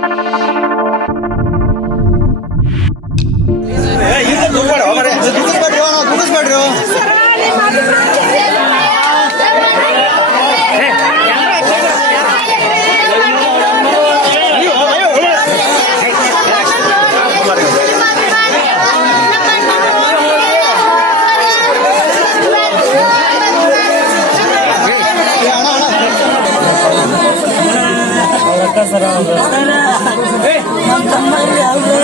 Música ಯಾವುದೇ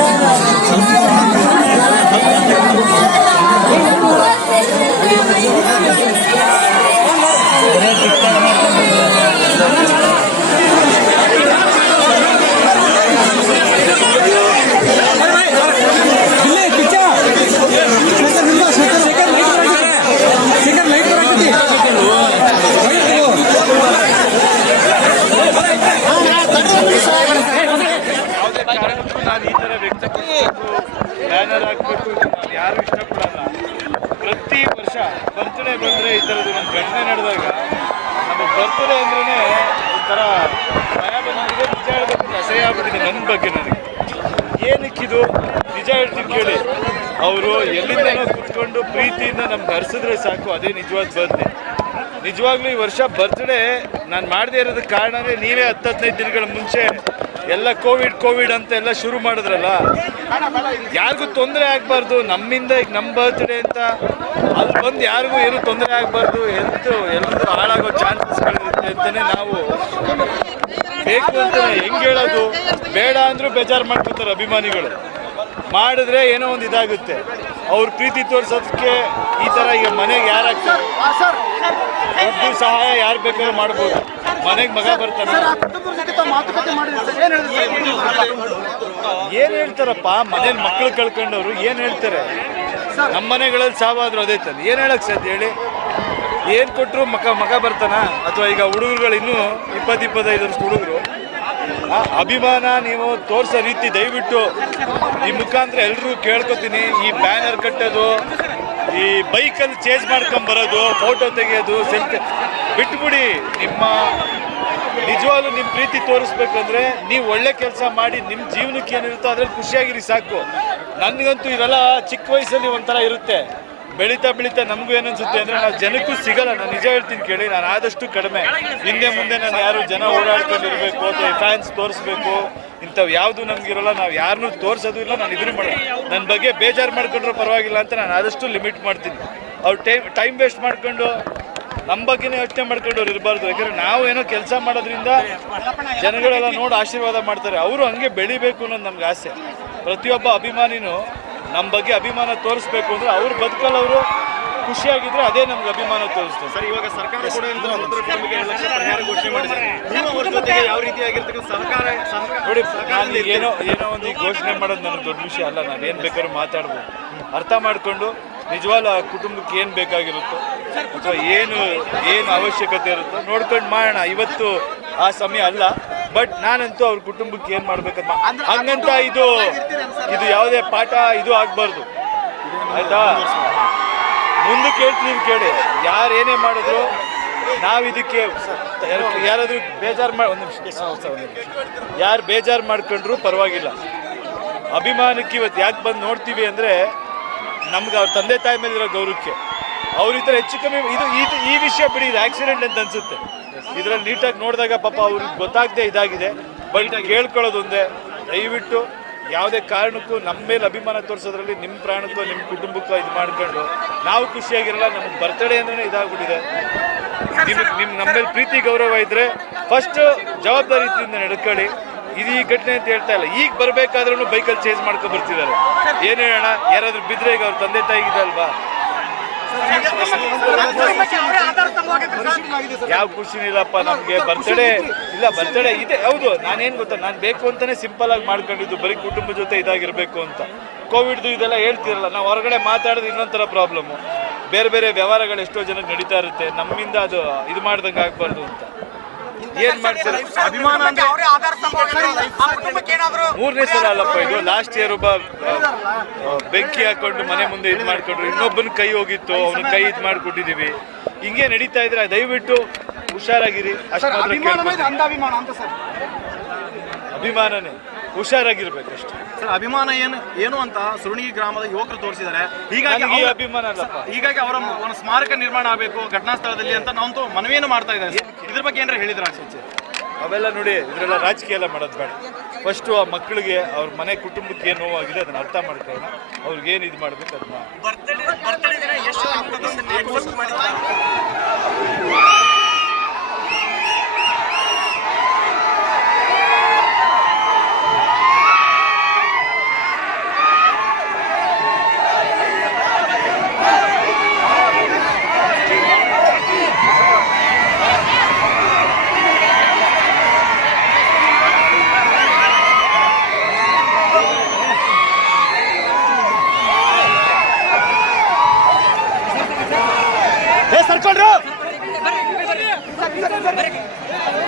ಕಾರಣಕ್ಕೂ ನಾನು ಈ ಥರ ವ್ಯಕ್ತಪಡಿಸಬೇಕು ಬ್ಯಾನರ್ ಹಾಕಬೇಕು ನಾನು ಯಾರು ಇಷ್ಟಪಡಲ್ಲ. ಪ್ರತಿ ವರ್ಷ ಬರ್ತ್ಡೇ ಬಂದರೆ ಈ ಥರದ್ದು ಒಂದು ಘಟನೆ ನಡೆದಾಗ ನಮ್ಮ ಬರ್ತ್ಡೇ ಅಂದ್ರೇ ಒಂಥರ ಭಯ ಬಂದಿದೆ ನಿಜ ಹೇಳ್ಬೇಕಂದ್ರೆ ಅಸಹ್ಯ ಆಗ್ಬಿಟ್ಟಿದೆ ನನ್ನ ಬಗ್ಗೆ ನನಗೆ. ಏನಕ್ಕಿದು ನಿಜ ಹೇಳ್ತೀನಿ ಕೇಳಿ. ಅವರು ಎಲ್ಲಿಂದನೋ ಕುತ್ಕೊಂಡು ಪ್ರೀತಿಯಿಂದ ನಮ್ಗೆ ಹರಿಸಿದ್ರೆ ಸಾಕು, ಅದೇ ನಿಜವಾದ ಬರ್ತ್ಡೇ ನಿಜವಾಗ್ಲೂ ಈ ವರ್ಷ ಬರ್ತ್ಡೇ ನಾನು ಮಾಡದೇ ಇರೋದಕ್ಕೆ ಕಾರಣವೇ ನೀವೇ ಹತ್ತು ಹದಿನೈದು ದಿನಗಳ ಮುಂಚೆ ಎಲ್ಲ ಕೋವಿಡ್ ಕೋವಿಡ್ ಅಂತ ಎಲ್ಲ ಶುರು ಮಾಡಿದ್ರಲ್ಲ? ಯಾರಿಗೂ ತೊಂದರೆ ಆಗಬಾರ್ದು. ನಮ್ಮಿಂದ ಈಗ ನಮ್ಮ ಬರ್ತ್ಡೇ ಅಂತ. ಅಲ್ಲಿ ಬಂದು ಯಾರಿಗೂ ಏನು ತೊಂದರೆ ಆಗಬಾರ್ದು. ಹೆಲ್ತ್ ಎಲ್ಲರೂ ಹಾಳಾಗೋ ಚಾನ್ಸಸ್ಗಳಿರುತ್ತೆ ಅಂತಲೇ ನಾವು ಬೇಕು ಅಂತ ಹೆಂಗೆ ಹೇಳೋದು? ಬೇಡ ಅಂದರೂ ಬೇಜಾರು ಮಾಡ್ಕೊತಾರೆ ಅಭಿಮಾನಿಗಳು. ಮಾಡಿದ್ರೆ ಏನೋ ಒಂದು ಇದಾಗುತ್ತೆ. ಅವ್ರ ಪ್ರೀತಿ ತೋರಿಸೋದಕ್ಕೆ ಈ ಥರ ಈಗ ಮನೆಗೆ ಯಾರಾಗ್ತಾರೆ ದುಡ್ಡು ಸಹಾಯ ಯಾರು ಬೇಕಾದ್ರೂ ಮಾಡ್ಬೋದು. ಮನೆಗೆ ಮಗ ಬರ್ತಾನೆ. ಏನ್ ಹೇಳ್ತಾರಪ್ಪ? ಮನೇಲಿ ಮಕ್ಕಳು ಕಳ್ಕೊಂಡವ್ರು ಏನ್ ಹೇಳ್ತಾರೆ? ನಮ್ಮ ಮನೆಗಳಲ್ಲಿ ಸಾವಾದ್ರು ಅದೇ ತಾನೆ. ಏನ್ ಹೇಳಕ್ ಸಾಧ್ಯ ಹೇಳಿ? ಏನ್ ಕೊಟ್ರು ಮಗ ಮಗ ಬರ್ತಾನ? ಅಥವಾ ಈಗ ಹುಡುಗರುಗಳು ಇನ್ನೂ ಇಪ್ಪತ್ತು ಇಪ್ಪತ್ತೈದು ವರ್ಷ ಹುಡುಗರು ಅಭಿಮಾನ ನೀವು ತೋರ್ಸೋ ರೀತಿ ದಯವಿಟ್ಟು ಈ ಮುಖಾಂತರ ಎಲ್ರಿಗೂ ಕೇಳ್ಕೊತೀನಿ. ಈ ಬ್ಯಾನರ್ ಕಟ್ಟೋದು ಈ ಬೈಕಲ್ಲಿ ಚೇಂಜ್ ಮಾಡ್ಕೊಂಡ್ ಬರೋದು ಫೋಟೋ ತೆಗೆಯೋದು ಸೆಲ್ಫಿ ಬಿಟ್ಬಿಡಿ. ನಿಮ್ಮ ನಿಜವಾಗ್ಲೂ ನಿಮ್ಮ ಪ್ರೀತಿ ತೋರಿಸ್ಬೇಕಂದ್ರೆ ನೀವು ಒಳ್ಳೆ ಕೆಲಸ ಮಾಡಿ ನಿಮ್ಮ ಜೀವನಕ್ಕೆ ಏನಿರುತ್ತೋ ಅದ್ರಲ್ಲಿ ಖುಷಿಯಾಗಿರಿ, ಸಾಕು. ನನಗಂತೂ ಇವೆಲ್ಲ ಚಿಕ್ಕ ವಯಸ್ಸಲ್ಲಿ ಒಂಥರ ಇರುತ್ತೆ. ಬೆಳೀತಾ ಬೆಳೀತಾ ನಮಗೂ ಏನನ್ಸುತ್ತೆ ಅಂದ್ರೆ ನಾವು ಜನಕ್ಕೂ ಸಿಗಲ್ಲ. ನಾನು ನಿಜ ಹೇಳ್ತೀನಿ ಕೇಳಿ, ನಾನು ಆದಷ್ಟು ಕಡಿಮೆ. ಹಿಂದೆ ಮುಂದೆ ನಾನು ಯಾರು ಜನ ಓಡಾಡ್ಕೊಂಡಿರ್ಬೇಕು ಅಥವಾ ಫ್ಯಾನ್ಸ್ ತೋರಿಸ್ಬೇಕು, ಇಂಥವು ಯಾವುದು ನಮಗಿರಲ್ಲ, ನಾವು ಯಾರನ್ನೂ ತೋರಿಸೋದು ಇಲ್ಲ, ನಾನು ಇದ್ರ ಮಾಡೋದು ನನ್ನ ಬಗ್ಗೆ ಬೇಜಾರು ಮಾಡ್ಕೊಂಡ್ರೂ ಪರವಾಗಿಲ್ಲ ಅಂತ ನಾನು ಆದಷ್ಟು ಲಿಮಿಟ್ ಮಾಡ್ತೀನಿ. ಅವ್ರು ಟೈಮ್ ಟೈಮ್ ವೇಸ್ಟ್ ಮಾಡ್ಕೊಂಡು ನಮ್ಮ ಬಗ್ಗೆನೇ ಯೋಚನೆ ಮಾಡ್ಕೊಂಡವ್ರು ಇರಬಾರ್ದು. ಯಾಕಂದ್ರೆ ನಾವು ಏನೋ ಕೆಲಸ ಮಾಡೋದ್ರಿಂದ ಜನಗಳೆಲ್ಲ ನೋಡಿ ಆಶೀರ್ವಾದ ಮಾಡ್ತಾರೆ. ಅವರು ಹಂಗೆ ಬೆಳಿಬೇಕು ಅನ್ನೋದು ನಮ್ಗೆ ಆಸೆ. ಪ್ರತಿಯೊಬ್ಬ ಅಭಿಮಾನಿನೂ ನಮ್ಮ ಬಗ್ಗೆ ಅಭಿಮಾನ ತೋರಿಸ್ಬೇಕು ಅಂದ್ರೆ ಅವ್ರ ಬದುಕಲ್ಲ ಅವರು ಖುಷಿಯಾಗಿದ್ರೆ ಅದೇ ನಮ್ಗೆ ಅಭಿಮಾನ ತೋರಿಸ್ತದೆ. ಸರ್ ಇವಾಗ ಸರ್ಕಾರ ಕೂಡ ಪರಿಹಾರ ಘೋಷಣೆ ಮಾಡಿದೆ ನೀವು ಅವ್ರ ಜೊತೆಗೆ ಯಾವ ರೀತಿಯಾಗಿರ್ತಕ್ಕಂಥ ಸಹಕಾರ ಸಹಕಾರ ನೋಡಿ ನಾನು ಏನೋ ಏನೋ ಒಂದು ಘೋಷಣೆ ಮಾಡೋದು ನನಗೆ ದೊಡ್ಡ ವಿಷಯ ಅಲ್ಲ. ನಾನು ಏನು ಬೇಕಾದ್ರೂ ಮಾತಾಡ್ಬೋದು. ಅರ್ಥ ಮಾಡಿಕೊಂಡು ನಿಜವಾಗ್ಲೂ ಆ ಕುಟುಂಬಕ್ಕೆ ಏನು ಬೇಕಾಗಿರುತ್ತೋ ಅಥವಾ ಏನು ಏನು ಅವಶ್ಯಕತೆ ಇರುತ್ತೋ ನೋಡ್ಕೊಂಡು ಮಾಡೋಣ. ಇವತ್ತು ಆ ಸಮಯ ಅಲ್ಲ. ಬಟ್ ನಾನಂತೂ ಅವ್ರ ಕುಟುಂಬಕ್ಕೆ ಏನು ಮಾಡ್ಬೇಕಂತ ಹಂಗಂತ ಇದು ಇದು ಯಾವುದೇ ಪಾಠ ಇದು ಆಗಬಾರ್ದು. ಆಯ್ತಾ? ಮುಂದಕ್ಕೆ ನೀವು ಕೇಳಿ. ಯಾರು ಏನೇ ಮಾಡಿದ್ರು ನಾವು ಇದಕ್ಕೆ ಯಾರಾದ್ರೂ ಬೇಜಾರು ಮಾಡಿ ಒಂದು ನಿಮಿಷ. ಯಾರು ಬೇಜಾರು ಮಾಡ್ಕೊಂಡ್ರು ಪರವಾಗಿಲ್ಲ. ಅಭಿಮಾನಕ್ಕೆ ಇವತ್ತು ಯಾಕೆ ಬಂದು ನೋಡ್ತೀವಿ ಅಂದರೆ ನಮ್ಗೆ ಅವ್ರ ತಂದೆ ತಾಯಿ ಮೇಲಿರೋ ಗೌರವಕ್ಕೆ. ಅವ್ರ ಈ ಥರ ಹೆಚ್ಚು ಕಮ್ಮಿ ಇದು ಈ- ವಿಷಯ ಬಿಡಿ ಇದು ಆಕ್ಸಿಡೆಂಟ್ ಅಂತ ಅನ್ಸುತ್ತೆ. ಇದರಲ್ಲಿ ನೀಟಾಗಿ ನೋಡಿದಾಗ ಪಾಪ ಅವ್ರಿಗೆ ಗೊತ್ತಾಗದೆ ಇದಾಗಿದೆ. ಬಟ್ ಕೇಳ್ಕೊಳ್ಳೋದು ಒಂದೇ ದಯವಿಟ್ಟು ಯಾವುದೇ ಕಾರಣಕ್ಕೂ ನಮ್ಮ ಮೇಲೆ ಅಭಿಮಾನ ತೋರಿಸೋದ್ರಲ್ಲಿ ನಿಮ್ಮ ಪ್ರಾಣಕ್ಕೂ ನಿಮ್ಮ ಕುಟುಂಬಕ್ಕೂ ಇದು ಮಾಡ್ಕೊಂಡು ನಾವು ಖುಷಿಯಾಗಿರಲ್ಲ ನಮಗೆ ಬರ್ತಡೇ ಅಂದ್ರೆ ಇದಾಗ್ಬಿಟ್ಟಿದೆ. ನಿಮ್ಗೆ ನಿಮ್ಮ ನಮ್ಮ ಮೇಲೆ ಪ್ರೀತಿ ಗೌರವ ಇದ್ರೆ ಫಸ್ಟ್ ಜವಾಬ್ದಾರಿಯಿಂದ ನಡ್ಕೊಳ್ಳಿ. ಇದು ಈ ಘಟನೆ ಅಂತ ಹೇಳ್ತಾ ಇಲ್ಲ. ಈಗ ಬರಬೇಕಾದ್ರೂ ಬೈಕಲ್ಲಿ ಚೇಂಜ್ ಮಾಡ್ಕೊಂಡು ಬರ್ತಿದ್ದಾರೆ. ಏನು ಹೇಳೋಣ? ಯಾರಾದರೂ ಬಿದ್ದರೆ ಈಗ ಅವ್ರ ತಂದೆ ತಾಯಿಗಿದೆ ಅಲ್ವಾ ಯಾವ ಖುಷಿನಿಲ್ಲಪ್ಪ ನಮಗೆ ಬರ್ತಡೇ ಇಲ್ಲ ಬರ್ತಡೇ ಇದೆ. ಹೌದು, ನಾನೇನು ಗೊತ್ತಾ? ನಾನು ಬೇಕು ಅಂತಾನೆ ಸಿಂಪಲ್ ಆಗಿ ಮಾಡ್ಕೊಂಡಿದ್ದು, ಬರೀ ಕುಟುಂಬ ಜೊತೆ ಇದಾಗಿರ್ಬೇಕು ಅಂತ. ಕೋವಿಡ್ದು ಇದೆಲ್ಲ ಹೇಳ್ತಿರಲ್ಲ, ನಾವು ಹೊರಗಡೆ ಮಾತಾಡೋದು ಇನ್ನೊಂಥರ ಪ್ರಾಬ್ಲಮ್ಮು ಬೇರೆ ಬೇರೆ ವ್ಯವಹಾರಗಳು ಎಷ್ಟೋ ಜನ ನಡೀತಾ ಇರುತ್ತೆ. ನಮ್ಮಿಂದ ಅದು ಇದು ಮಾಡ್ದಂಗೆ ಆಗ್ಬಾರ್ದು ಅಂತ. ಏನ್ ಮಾಡ್ತಾರೆ? ಅಭಿಮಾನ ಅಂದ್ರೆ ಮೂರನೇ ಸಲ ಅಲ್ಲಪ್ಪ ಇದು. ಲಾಸ್ಟ್ ಇಯರ್ ಒಬ್ಬ ಬೆಂಕಿ ಹಾಕೊಂಡು ಮನೆ ಮುಂದೆ ಇದು ಮಾಡ್ಕೊಂಡ್ರು. ಇನ್ನೊಬ್ಬನ ಕೈ ಹೋಗಿತ್ತು ಅವನ ಕೈ ಇದು ಮಾಡ್ಕೊಟ್ಟಿದೀವಿ. ಹಿಂಗೆ ನಡೀತಾ ಇದ್ರೆ ದಯವಿಟ್ಟು ಹುಷಾರಾಗಿರಿ. ಅಭಿಮಾನನೇ ಹುಷಾರಾಗಿರ್ಬೇಕು ಅಷ್ಟೇ ಸರ್? ಅಭಿಮಾನನೇ. ಹುಷಾರಾಗಿರ್ಬೇಕಷ್ಟೇ. ಸರ್ ಅಭಿಮಾನ ಏನು ಏನು ಅಂತ ಸುರುಣಿ ಗ್ರಾಮದ ಯುವಕರು ತೋರಿಸಿದ್ದಾರೆ. ಹೀಗಾಗಿ ಅಭಿಮಾನ ಅಲ್ಲಪ್ಪ. ಹೀಗಾಗಿ ಅವರ ಒಂದು ಸ್ಮಾರಕ ನಿರ್ಮಾಣ ಆಗಬೇಕು ಘಟನಾ ಸ್ಥಳದಲ್ಲಿ ಅಂತ ನಾವಂತೂ ಮನವಿಯನ್ನು ಮಾಡ್ತಾ ಇದ್ದಾರೆ ಇದ್ರ ಬಗ್ಗೆ ಏನಾರ ಹೇಳಿದ್ರ ಅವೆಲ್ಲ ನೋಡಿ ಇದರೆಲ್ಲ ರಾಜಕೀಯ ಎಲ್ಲ ಮಾಡೋದು ಬೇಡ. ಫಸ್ಟು ಆ ಮಕ್ಕಳಿಗೆ ಅವ್ರ ಮನೆ ಕುಟುಂಬಕ್ಕೆ ಏನು ನೋವಾಗಿದೆ ಅದನ್ನ ಅರ್ಥ ಮಾಡ್ಕೊಳ್ಳೋಣ. ಅವ್ರಿಗೆ ಏನು ಇದು ಮಾಡ್ಬೇಕು ಅದನ್ನ. ಮುಂದೆ